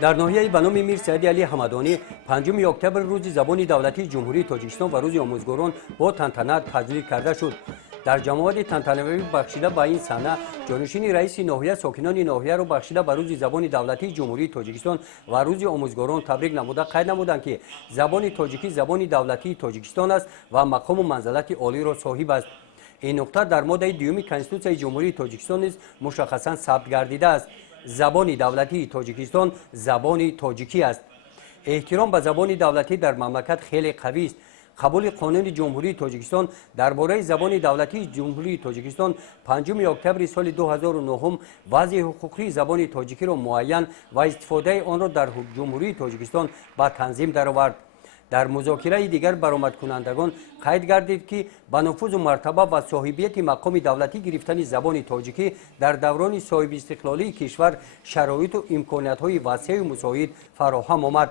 در ناحیه به نام میر سعید علی حمدانی 5 اکتبر روز زبان دولتی جمهوری تاجیکستان و روز آموزگاران با تنتنه تجلیل کرده شد. در جماعت تنتنه‌ای بخشیده به این صحنه جانشین رئیس ناحیه ساکنان ناحیه را بخشیده به روز زبان دولتی جمهوری تاجیکستان و روز آموزگاران تبریک نموده قید نمودند که زبان تاجیکی زبان دولتی تاجیکستان است و مقام و منزلت عالی را صاحب است. این نکته در ماده دوم کنستیتوسیون جمهوری تاجیکستان نیز مشخصاً ثبت گردیده است. زبان دولتی تاجیکستان زبان تاجیکی است. احترام به زبان دولتی در مملکت خیلی قوی است. قبول قانون جمهوری تاجیکستان درباره زبان دولتی جمهوری تاجیکستان 5 اکتبر سال 2009 وضع حقوقی زبان تاجیکی را معین و استفاده آن را در جمهوری تاجیکستان به تنظیم درآورد. در مذاکره دیگر برآمد کنندگان قید گردید که به نفوذ و مرتبه و صاحبیت مقام دولتی گرفتن زبان تاجیکی در دوران صاحب استقلالی کشور شرایط و امکانیت‌های وسیع و مساعد فراهم آمد.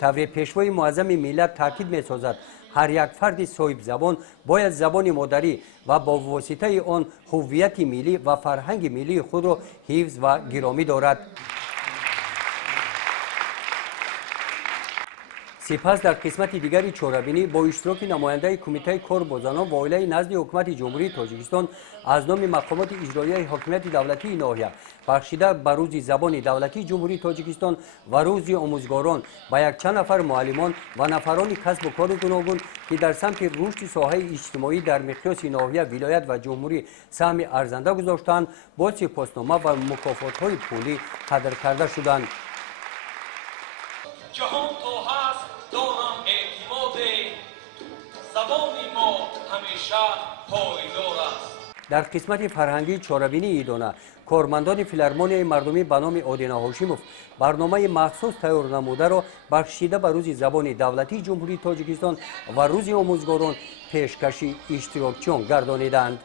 طور پیشوای معظم ملت تاکید می‌سازد هر یک فرد صاحب زبان باید زبان مادری و با واسطه آن هویت ملی و فرهنگ ملی خود را حفظ و گرامی دارد. سپس در قسمت دیگری چهاربینی با اشتراک نماینده کمیته کار با زنان و عائله نزد حکومت جمهوری تاجیکستان از نام مقامات اجرایی حاکمیت دولتی ناحیه بخشیده به روز زبان دولتی جمهوری تاجیکستان و روز آموزگاران با یک چند نفر معلمان و نفران کسب و کار گوناگون که در سمت رشد ساحه اجتماعی در مقیاس ناحیه ولایت و جمهوری سهم ارزنده گذاشتند با سپاسنامه و مکافات‌های پولی قدر کرده شدند. جهان تا هست دارم اعتماد زبان ما همیشه پایدار است. در قسمت فرهنگی چهاربینی ایدانه کارمندان فیلارمونیای مردمی به نام آدینا هاشیموف برنامه مخصوص تیار نموده را بخشیده به روز زبان دولتی جمهوری تاجیکستان و روز آموزگاران پیشکش اشتراکچیان گردانیدند.